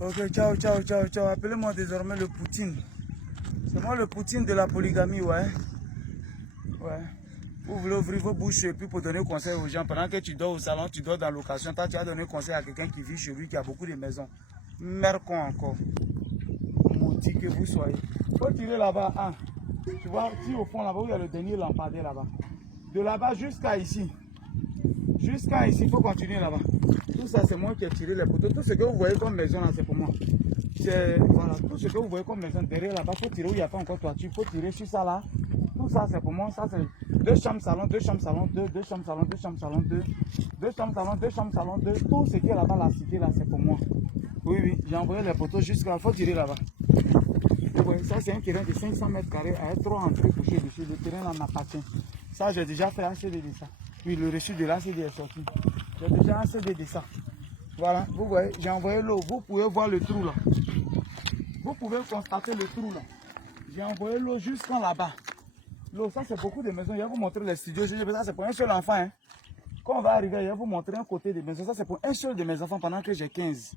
Ok, ciao, ciao, ciao, ciao. Appelez-moi désormais le Poutine. C'est moi le Poutine de la polygamie, ouais. Ouais. Vous voulez ouvrir vos bouches et puis pour donner conseil aux gens. Pendant que tu dors au salon, tu dors dans la location. Toi, tu as donné conseil à quelqu'un qui vit chez lui, qui a beaucoup de maisons. Mercon encore. Maudit que vous soyez. Faut tirer là-bas. Ah. Tu vois, si au fond là-bas, où il y a le dernier lampadaire là-bas. De là-bas jusqu'à ici. Jusqu'à ici, il faut continuer là-bas. Tout ça, c'est moi qui ai tiré les poteaux. Tout ce que vous voyez comme maison là, c'est pour moi. Voilà, tout ce que vous voyez comme maison derrière là-bas, il faut tirer où il n'y a pas encore toiture. Il faut tirer sur ça là. Tout ça, c'est pour moi. Ça, c'est 2 chambres, salon, 2 chambres, salon, 2 chambres, salon, 2 chambres, salon, 2 chambres, salon, 2 chambres, salon, 2. Tout ce qui est là-bas, la cité là, c'est pour moi. Oui, oui, j'ai envoyé les poteaux jusqu'à. Il faut tirer là-bas. Ça, c'est un terrain de 500 mètres carrés avec 3 entrées couchées dessus. Le terrain là m'appartient. Ça, j'ai déjà fait un CD de ça. Puis le reçu de l'ACD est sorti. J'ai déjà un CD de ça. Voilà, vous voyez, j'ai envoyé l'eau. Vous pouvez voir le trou là. Vous pouvez constater le trou là. J'ai envoyé l'eau jusqu'en là-bas. L'eau, ça c'est beaucoup de maisons. Je vais vous montrer les studios. Ça c'est pour un seul enfant. Hein. Quand on va arriver, je vais vous montrer un côté des maisons. Ça c'est pour un seul de mes enfants pendant que j'ai 15.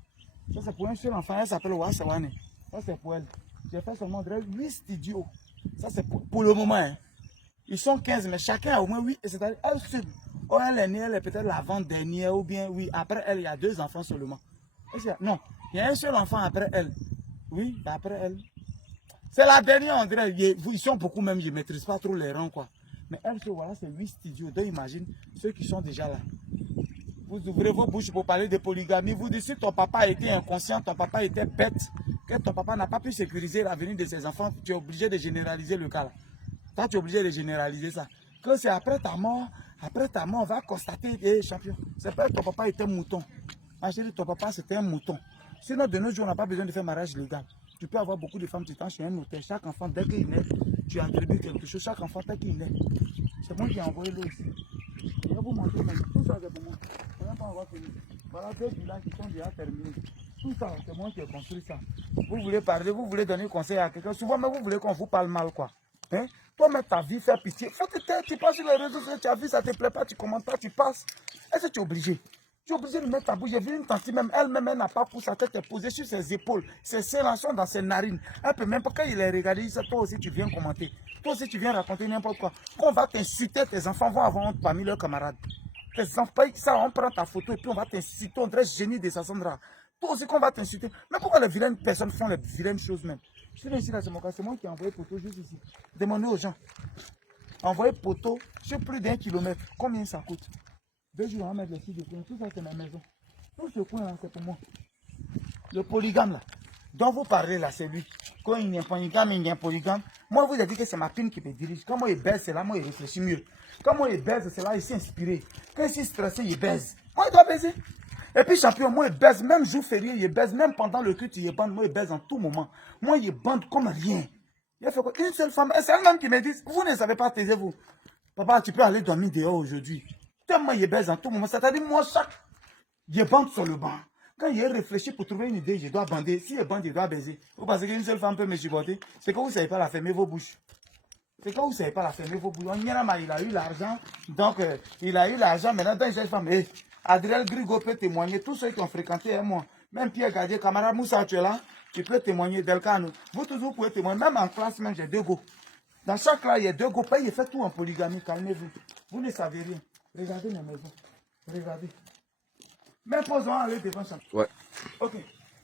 Ça c'est pour un seul enfant. Elle s'appelle Wasawane. Ça c'est pour elle. J'ai fait seulement 8 studios. Ça c'est pour le moment. Hein. Ils sont 15, mais chacun a au moins 8. C'est-à-dire, elle seule. Oh, elle est née, elle est peut-être l'avant-dernière, ou bien, oui, après elle, il y a 2 enfants seulement. Non, il y a un seul enfant après elle. Oui, après elle. C'est la dernière, on dirait. Ils sont beaucoup même, je ne maîtrise pas trop les rangs, quoi. Mais elle, voilà, c'est 8 studios. Donc, imagine ceux qui sont déjà là. Vous ouvrez vos bouches pour parler de polygamie. Vous dites, si ton papa était inconscient, ton papa était bête, que ton papa n'a pas pu sécuriser l'avenir de ses enfants, tu es obligé de généraliser le cas là. Toi, tu es obligé de généraliser ça. Que c'est après ta mort, on va constater, champion, c'est pas que ton papa était mouton. Ma chérie, ton papa c'était un mouton. Sinon, de nos jours, on n'a pas besoin de faire mariage légal. Tu peux avoir beaucoup de femmes, tu t'en chez un hôtel. Chaque enfant, dès qu'il naît, tu attribues quelque chose. Chaque enfant, dès qu'il naît. C'est moi qui ai envoyé l'eau ici. Je vais vous montrer tout ça, c'est pour moi. On n'a pas encore fini. Voilà 2 villages qui sont déjà terminés. Tout ça, c'est moi qui ai construit ça. Vous voulez parler, vous voulez donner conseil à quelqu'un. Souvent, mais vous voulez qu'on vous parle mal, quoi. Hein? Toi-même, ta vie, fais pitié. Faut te taire, tu passes sur les réseaux sociaux, tu as vu, ça te plaît pas, tu commentes pas, tu passes. Est-ce que tu es obligé? Tu es obligé de mettre ta bouche. J'ai vu une tante même, elle-même, elle n'a pas pour sa tête, elle est posée sur ses épaules. Ses seins sont dans ses narines. Elle peut même pas, quand il est regardé, il dit, toi aussi, tu viens commenter. Toi aussi, tu viens raconter n'importe quoi. Quand on va t'insulter, tes enfants vont avoir honte parmi leurs camarades. Tes enfants, ça, on prend ta photo et puis on va t'insulter, on dirait génie de Sassandra. Toi aussi, qu'on va t'insulter. Mais pourquoi les vilaines personnes font les vilaines choses même? Je suis ici, là, c'est mon cas, c'est moi qui ai envoyé poteau juste ici. Demandez aux gens. Envoyer poteau sur plus d'1 kilomètre. Combien ça coûte? 2 jours, on va mettre les filles de coin. Tout ça, c'est ma maison. Tout ce coin là, c'est pour moi. Le polygame là, dont vous parlez là, c'est lui. Quand il y a un polygame, il y a un polygame. Moi, vous avez dit que c'est ma pine qui me dirige. Quand moi, il baise, c'est là, moi, il réfléchit mieux. Quand moi, il baise, c'est là, il s'est inspiré. Quand il s'est stressé, il baise. Moi, il doit baiser. Et puis, champion, moi, il baise. Même jour férié, il baise. Même pendant le culte, il bande. Moi, il baise en tout moment. Moi, il bande comme rien. Il a fait quoi? Une seule femme. Et c'est elle-même qui me dit, vous ne savez pas, taisez-vous. Papa, tu peux aller dormir dehors aujourd'hui. Tellement il baise en tout moment. C'est-à-dire, moi, je bande sur le banc. Quand il réfléchi pour trouver une idée, je dois bander. Si je bande, je dois baiser. Vous pensez qu'une seule femme peut me supporter? C'est que vous ne savez pas la fermer vos bouches. C'est que vous ne savez pas la fermer vos bouches. Il a eu l'argent. Donc, il a eu l'argent. Maintenant, dans une seule femme. Adrien Grigo peut témoigner. Tous ceux qui ont fréquenté et moi. Même Pierre Gadier, camarade Moussa, tu es là. Tu peux témoigner. Delcano. Vous tous, vous pouvez témoigner. Même en classe, même, j'ai 2 go. Dans chaque classe, il y a 2 go. Il fait tout en polygamie. Calmez-vous. Vous ne savez rien. Regardez mes maisons. Regardez. Même posons aller devant ça. Ouais. Ok.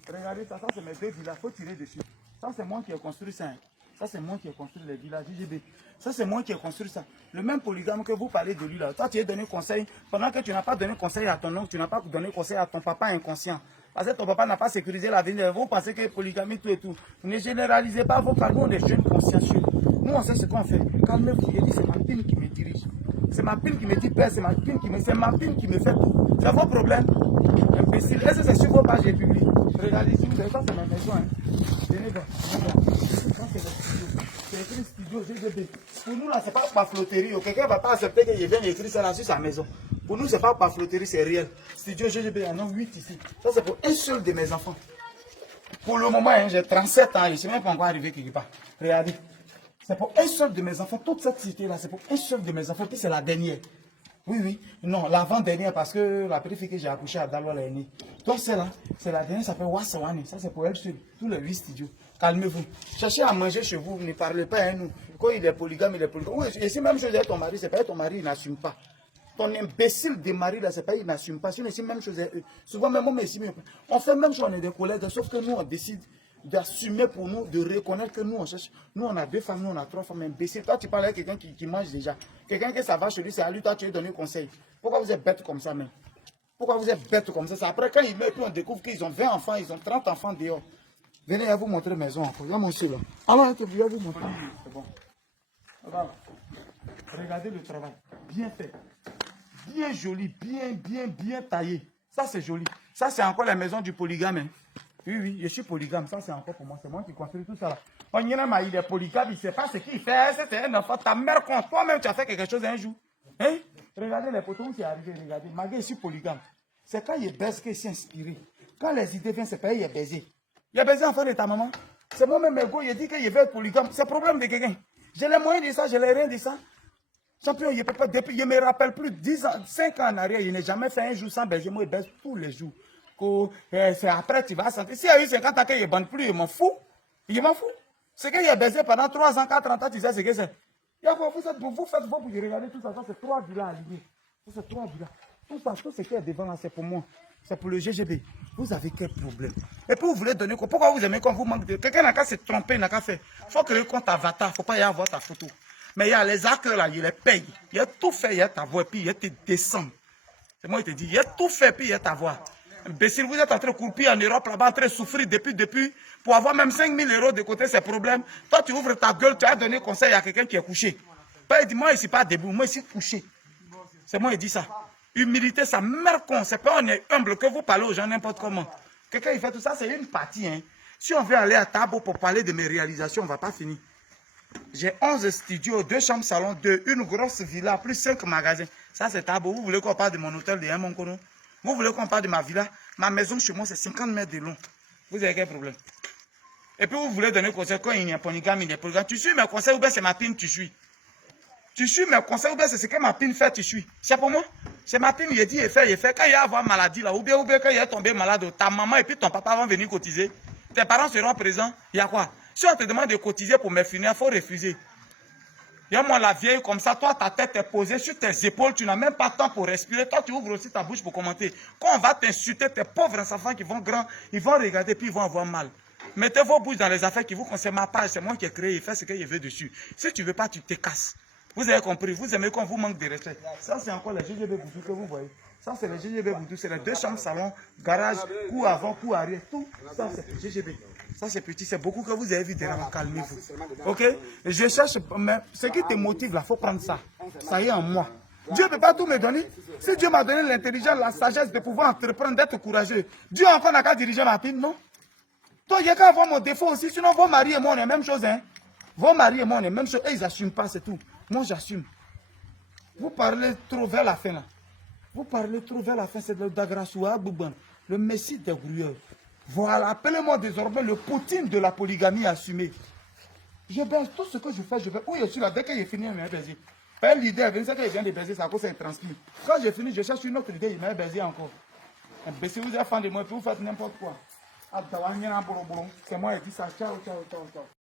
Regardez ça, ça c'est mes 2 villas. Il faut tirer dessus. Ça c'est moi qui ai construit ça. Hein. Ça c'est moi qui ai construit les villas JGB. Ça c'est moi qui ai construit ça. Le même polygame que vous parlez de lui là. Toi tu as donné conseil. Pendant que tu n'as pas donné conseil à ton oncle, tu n'as pas donné conseil à ton papa inconscient. Parce que ton papa n'a pas sécurisé l'avenir. Vous pensez que polygamie tout et tout. Ne généralisez pas vos parents. Nous on est jeunes consciencieux. Nous on sait ce qu'on fait. Calmez-vous. Il dit c'est ma pine qui me dirige. C'est ma pine qui me dit père, c'est ma pine qui me fait tout. C'est vos problèmes. Imbécile. Est-ce que c'est sur vos pages et public? Regardez ici, vous savez, ça c'est ma maison. Hein. Venez voir. Ça c'est le studio. C'est écrit studio GGB. Pour nous là, c'est pas par flotterie. Quelqu'un ne va pas accepter que je vienne écrire ça là sur sa maison. Pour nous, c'est pas par flotterie, c'est réel. Studio GGB, il y en a 8 ici. Ça c'est pour un seul de mes enfants. Pour le moment, hein, j'ai 37 ans, je ne suis même pas encore arrivé quelque part. Regardez. C'est pour un seul de mes enfants. Toute cette cité-là, c'est pour un seul de mes enfants. Puis c'est la dernière. Oui, oui. Non, l'avant-dernière, parce que la petite fille que j'ai accouchée à Daloa est née. Toi, c'est là. C'est la dernière, ça s'appelle Wassawani. Ça, c'est pour elle seule. Tous les 8 studios. Calmez-vous. Cherchez à manger chez vous. Ne parlez pas à nous. Quand il est polygame, il est polygame. Oui, et si même chose avec ton mari, c'est pas ton mari, il n'assume pas. Ton imbécile de mari, là, c'est pas, il n'assume pas. Si on est même chose, souvent, même on fait même chose, on est des collègues, sauf que nous, on décide d'assumer pour nous, de reconnaître que nous, on cherche. Nous, on a 2 femmes, nous, on a 3 femmes. Imbécile. Toi, tu parles avec quelqu'un qui mange déjà. Quelqu'un qui ça va chez lui, c'est à lui, toi, tu lui donnes conseil. Pourquoi vous êtes bête comme ça, même? Pourquoi vous êtes bête comme ça? C'est après, quand ils meurent, puis on découvre qu'ils ont 20 enfants, ils ont 30 enfants dehors. Venez, je vais vous montrer la maison encore. Il y a mon là. Alors, je vais vous montrer. C'est bon. Voilà. Regardez le travail. Bien fait. Bien joli, bien taillé. Ça, c'est joli. Ça, c'est encore la maison du polygame. Hein. Oui, oui, je suis polygame. Ça, c'est encore pour moi. C'est moi qui construis tout ça là. On y a, il est polygame, il ne sait pas ce qu'il fait. C'est un enfant. Ta mère, quand toi-même, tu as fait quelque chose un jour. Hein? Regardez les poteaux où c'est arrivé. Regardez. Malgré, je suis polygame. C'est quand il baise qu'il s'est inspiré. Quand les idées viennent, c'est pas il est baisé. Il a baisé l'enfant de ta maman. C'est moi-même, ego. Il dit qu'il veut être polygame. C'est le problème de quelqu'un. J'ai les moyens de ça, je n'ai rien de ça. Champion, il peut pas, depuis, je me rappelle plus, 10 ans, 5 ans en arrière, il n'a jamais fait un jour sans baiser. Moi, il baise tous les jours. C'est après, tu vas sentir. S'il y a eu 50 ans qu'il ne bande plus, il m'en fout. Il m'en fout. C'est qu'il a baisé pendant 3 ans, 4 ans, tu sais ce que c'est. Vous faites vous regardez tout ça, ça c'est 3 villas alignés. Ça c'est 3 villas. Tout ça, tout ce qui est devant là, c'est pour moi. C'est pour le GGB. Vous avez quel problème? Et puis vous voulez donner quoi? Pourquoi vous aimez quand vous manquez de... Quelqu'un n'a qu'à se tromper, n'a qu'à faire. Il faut créer un compte avatar, il ne faut pas y avoir ta photo. Mais il y a les acteurs là, il les paye. Il a tout fait, il y a ta voix, puis il y a te descend. C'est moi qui te dis, il y a tout fait, puis il y a ta voix. Imbécile, vous êtes en train de couper en Europe là-bas, en train de souffrir depuis, pour avoir même 5 000 € de côté, ces problèmes. Toi, tu ouvres ta gueule, tu as donné conseil à quelqu'un qui est couché. Il dit, moi, je ne suis pas debout, moi, je suis couché. C'est moi qui dis ça. Humilité, ça meurt con. C'est pas on est humble que vous parlez aux gens n'importe comment. Quelqu'un, il fait tout ça, c'est une partie. Hein. Si on veut aller à Tabo pour parler de mes réalisations, on ne va pas finir. J'ai 11 studios, 2 chambres salon, une grosse villa, plus 5 magasins. Ça, c'est Tabo. Vous voulez qu'on parle de mon hôtel de Yamonkono? Vous voulez qu'on parle de ma villa? Ma maison chez moi, c'est 50 mètres de long. Vous avez quel problème? Et puis, vous voulez donner conseil quand il y a polygame, il y a polygame. Tu suis mes conseils ou bien c'est ma pine, tu suis? Tu suis mes conseils ou bien c'est ce que ma pine fait, tu suis? C'est pour moi? C'est ma pine, il dit, il fait. Quand il y a avoir maladie là, ou bien quand il est tombé malade, ta maman et puis ton papa vont venir cotiser. Tes parents seront présents. Il y a quoi? Si on te demande de cotiser pour mes funérailles, il faut refuser. Il y a moi la vieille comme ça, toi ta tête est posée sur tes épaules, tu n'as même pas de temps pour respirer. Toi tu ouvres aussi ta bouche pour commenter. Quand on va t'insulter, tes pauvres enfants qui vont grands, ils vont regarder puis ils vont avoir mal. Mettez vos bouches dans les affaires qui vous concernent. Ma page, c'est moi qui ai créé, il fait ce qu'il veut dessus. Si tu ne veux pas, tu te casses. Vous avez compris, vous aimez qu'on vous manque de respect. Ça c'est encore les GGB Boudou que vous voyez. Ça c'est les GGB Boudou, c'est les 2 chambres salon, garage, cours avant, cours arrière, tout. Ça c'est le GGB. Ça c'est petit, c'est beaucoup que vous avez vu derrière, calmez-vous. Ok? Je cherche, mais ce qui te motive là, il faut prendre ça. Ça y est en moi. Dieu ne peut pas tout me donner. Si Dieu m'a donné l'intelligence, la sagesse de pouvoir entreprendre, d'être courageux, Dieu encore n'a qu'à diriger ma pile, non? Toi, il n'y a qu'à avoir mon défaut aussi, sinon vos maris et moi on est la même chose. Hein? Vos maris et moi on est la même chose, et ils n'assument pas, c'est tout. Moi j'assume. Vous parlez trop vers la fin là. Vous parlez trop vers la fin, c'est le Dagrasoua Bouban, le messie des grouilleurs. Voilà, appelez-moi désormais le Poutine de la polygamie assumée. Je baise tout ce que je fais, je vais. Où je suis là, dès que j'ai fini, il m'a baisé. Pas l'idée, c'est qu'il vient de baiser, ça cause c'est transmis. Quand j'ai fini, je cherche une autre idée, il m'a baisé encore. Si vous êtes fan de moi, puis vous faites n'importe quoi. C'est moi qui dis ça, ciao.